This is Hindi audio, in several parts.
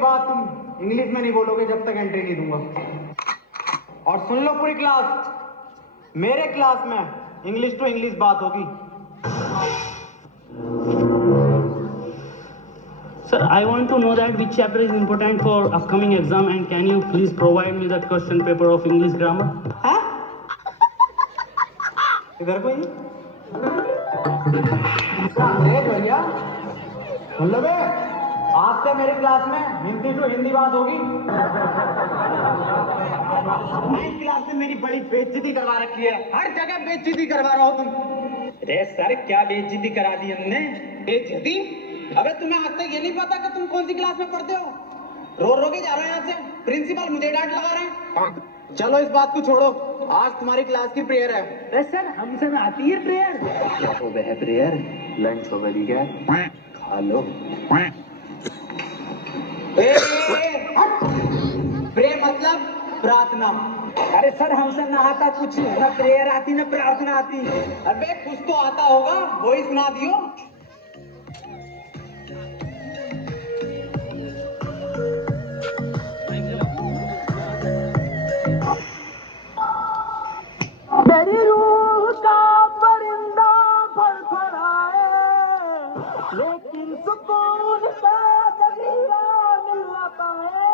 बाद तुम इंग्लिश में नहीं बोलोगे जब तक एंट्री नहीं दूंगा। और सुन लो पूरी क्लास, मेरे क्लास में इंग्लिश टू इंग्लिश बात होगी। Sir, I want to know that which chapter is important for upcoming exam and can you please provide me that question paper of English grammar? हाँ? इधर कोई अंग्रेज भैया सुन लो बे, आज से मेरी क्लास में हिंदी टू हिंदी बात होगी। नाइन्थ क्लास में मेरी बड़ी बेइज्जती करवा रखी है, हर जगह बेइज्जती करवा रहा हो तुम। अरे सर क्या बेइज्जती करा दी हमने? बेइज्जती? अबे तुम्हें आज तक ये नहीं पता कि तुम कौन सी क्लास में पढ़ते हो? रो रो के जा रहे हो यहाँ से, प्रिंसिपल मुझे डांट लगा रहे हैं। चलो इस बात को छोड़ो, आज तुम्हारी क्लास की प्रेयर है। अरे सर हमसे में आती है प्रेयर? क्या हो गया है प्रेयर? लंच हो गई क्या? खा लो। प्रेयर मतलब प्रार्थना। अरे सर हमसे ना आता कुछ, ना प्रेयर आती ना प्रार्थना आती। अबे कुछ तो आता होगा, वही सुना दियो। मेरी रूह का परिंदा फड़फड़ाए, लेकिन सुकून का जजीरा मिल ना पाए।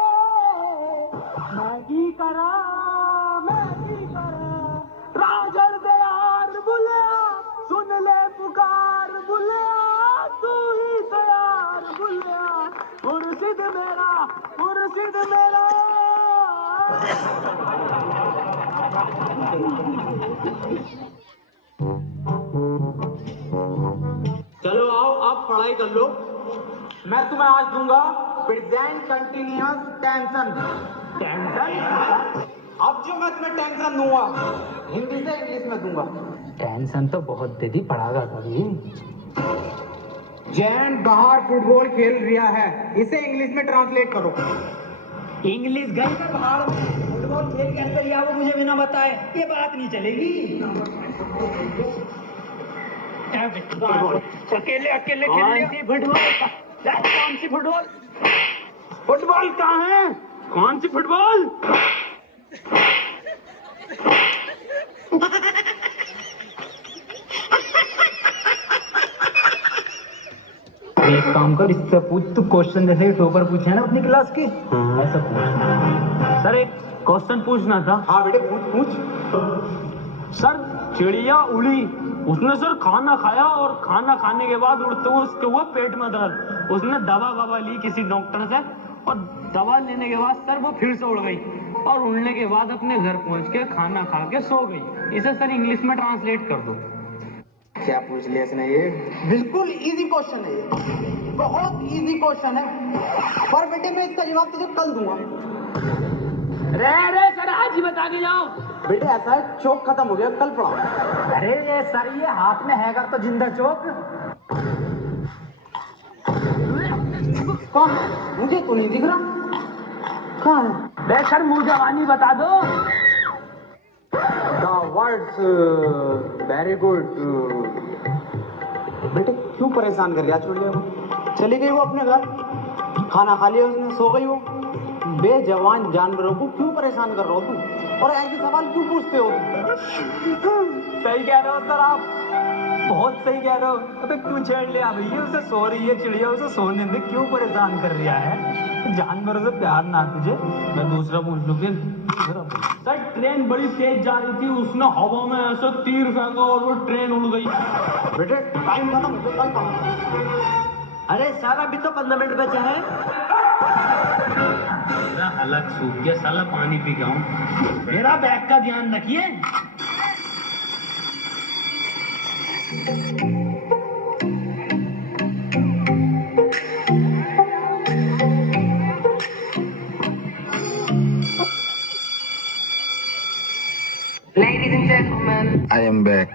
मैगी करा राजर दयार बुलिया, सुन ले पुकार बुलिया, तू ही दयार बुलिया, मुर्शिद मेरा, मुर्शिद मेरा। चलो आओ, आप पढ़ाई कर लो। मैं तुम्हें आज दूंगा प्रेजेंट कंटिन्यूअस टेंशन। टेंशन? अब जो मैं तुम्हें टेंशन दूंगा हिंदी से इंग्लिश में दूंगा। टेंशन तो बहुत दे दी, पढ़ागा कभी। जैन बाहर फुटबॉल खेल रहा है, इसे इंग्लिश में ट्रांसलेट करो। इंग्लिश गई मैं बाहर में, फुटबॉल खेल कैसे रिया वो मुझे बिना बताए, ये बात नहीं चलेगी। अकेले अकेले खेल लिया फुटबॉल। कौन सी फुटबॉल? फुटबॉल कहाँ है? कौन सी फुटबॉल? एक काम कर, इससे पूछ तू क्वेश्चन जैसे टॉपर पूछे ना अपनी क्लास के, ऐसा पूछ। सर एक क्वेश्चन पूछना था। हाँ बेटे पूछ पूछ। सर चिड़िया उड़ी, उसने सर खाना खाया और खाना खाने के बाद उड़ते हुए उसके हुआ पेट में दर्द। उसने दवा ववा ली किसी डॉक्टर से और दवा लेने के बाद सर वो फिर से उड़ गई और उड़ने के बाद अपने घर पहुंच के खाना खा के सो गई। इसे सर इंग्लिश में ट्रांसलेट कर दो। क्या पूछ लिया इसने ये? बिल्कुल इजी क्वेश्चन है ये, बहुत इजी क्वेश्चन है, पर बेटे मैं इसका जवाब तुझे कल दूंगा। रे सर आज ही बता के जाओ। बेटे ऐसा है, चौक खत्म हो गया, कल पढ़ाओ। अरे ये सर ये हाथ में हैगा तो जिंदा चौक। कौन? मुझे तो नहीं दिख रहा। कहाँ है? बे सर मुँह जवानी बता दो। The words very good। बेटे क्यों परेशान कर गया चुड़िया को? चली गई वो अपने घर, खाना खा लिया उसने, सो गई वो। बेजवान जानवरों को क्यों परेशान कर रहे हो तुम, और ऐसे सवाल क्यों पूछते हो? सही कह रहे हो सर आप, बहुत सही कह रहे हो। अबे क्यों छेड़ लिया भैया, उसे सो रही है चिड़िया, उसे सोने दे, क्यों परेशान कर रहा है? जानवरों से प्यार ना तुझे। मैं दूसरा पूछ लूं फिर। सर ट्रेन बड़ी तेज जा रही थी, उसने हवा में ऐसे तीर फेंका और वो ट्रेन उड़ गई। बेटे टाइम खत्म हो गया, कल पढ़ाओ। अरे सर अभी तो 15 मिनट बचा है। मेरा हलक सूख गया, साला पानी पी गया हूँ। मेरा बैग का ध्यान रखिए। Ladies and gentlemen, I am back.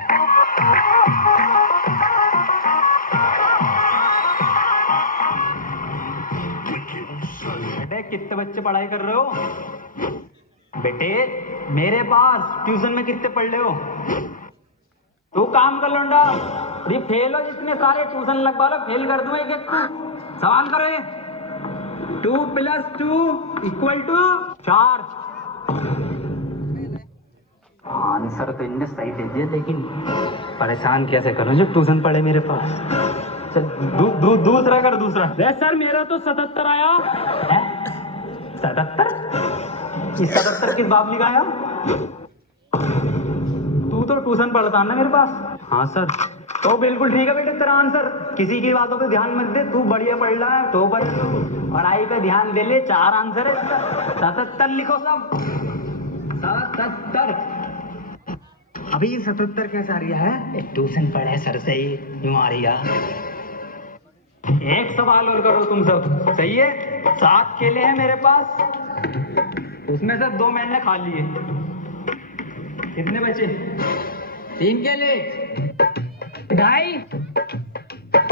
बेटे कितने बच्चे पढ़ाई कर रहे हो? बेटे मेरे पास ट्यूशन में कितने पढ़ रहे हो? तू काम कर लौंडा, ये फेल हो जितने सारे ट्यूशन लगवा लो, फेल कर दूं एक एक को। सवाल करो ये। 2 + 2 = 4। आंसर तो इनने सही दे दिया, लेकिन परेशान कैसे करूं जो ट्यूशन पढ़े मेरे पास। चल दूसरा कर, दूसरा। अरे सर मेरा तो 77 आया। 77? इस 77 किस बाप लिखाया? तू तो ट्यूशन पढ़ता ना मेरे पास। हाँ सर। तो बिल्कुल ठीक है बेटे, तेरा आंसर। किसी की बातों पे ध्यान मत दे, तू बढ़िया पढ़ रहा है, तो पढ़ाई पे ध्यान दे ले। 4 आंसर है इसका। 77 लिखो सब। 77। अभी 77 कैसे आ रही है? ट्यूशन पढ़े सर से ही यूं आ रही है। एक सवाल और करो तुम सब, सही है? 7 केले हैं मेरे पास, उसमें से 2 मैंने खा लिए। कितने बचे? 3 केले, 2.5,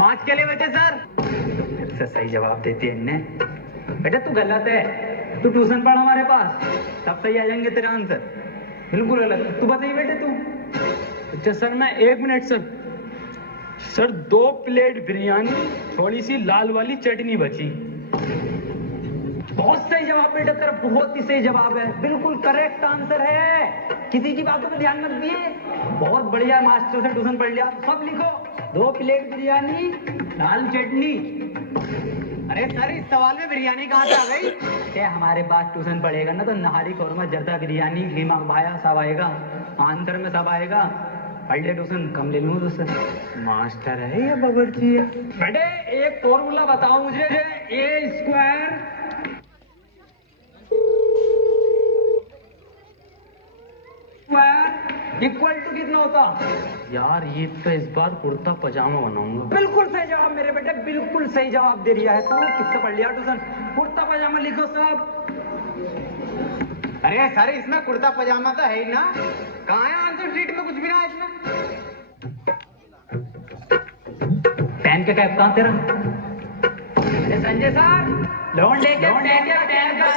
5 केले बचे सर। फिर से सही जवाब देती है इनने। बेटा तू गलत है, तू ट्यूशन पढ़ हमारे पास, तब सही आ जाएंगे तेरे आंसर। बिल्कुल गलत। तू बताइए बेटे तू। अच्छा सर मैं 1 मिनट सर 2 प्लेट बिरयानी, थोड़ी सी लाल वाली चटनी बची। बहुत सही जवाब बेटा तेरा, बहुत ही सही जवाब है, बिल्कुल करेक्ट आंसर है। किसी की बातों पे ध्यान मत दिए। बहुत बढ़िया, मास्टर से ट्यूशन पढ़ लिया। सब लिखो, 2 प्लेट बिरयानी, लाल चटनी। अरे सर इस सवाल में बिरयानी कहाँ से आ गई? क्या हमारे पास ट्यूशन पढ़ेगा ना तो नहारी कौरमा, जर्दा बिरयानी, कीमा भाया सब आएगा, आंसर में सब आएगा। पढ़ ले ट्यूशन, कम ले लूँ तो मास्टर है या बगड़ची है? बेटे एक फॉर्मूला बताओ मुझे। A² इक्वल टू कितना होता? यार ये तो इस बार कुर्ता पजामा बनाऊंगा। बिल्कुल सही जवाब मेरे बेटे, बिल्कुल सही जवाब दे दिया है तू। किससे पढ़ लिया ट्यूशन? कुर्ता पजामा लिखो सब। अरे सर इसमें कुर्ता पजामा तो है ही ना, कहाँ है आंसर शीट में? कुछ भी ना है इसमें। पेन के कैप कहाँ तेरा? अरे संजय सर, लोन लेके पेन का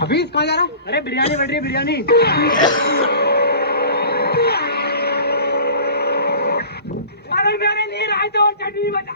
हफीज कहाँ जा रहा? अरे बिरयानी बन रही है, बिरयानी। अरे मेरे लिए रायता और चटनी बचा।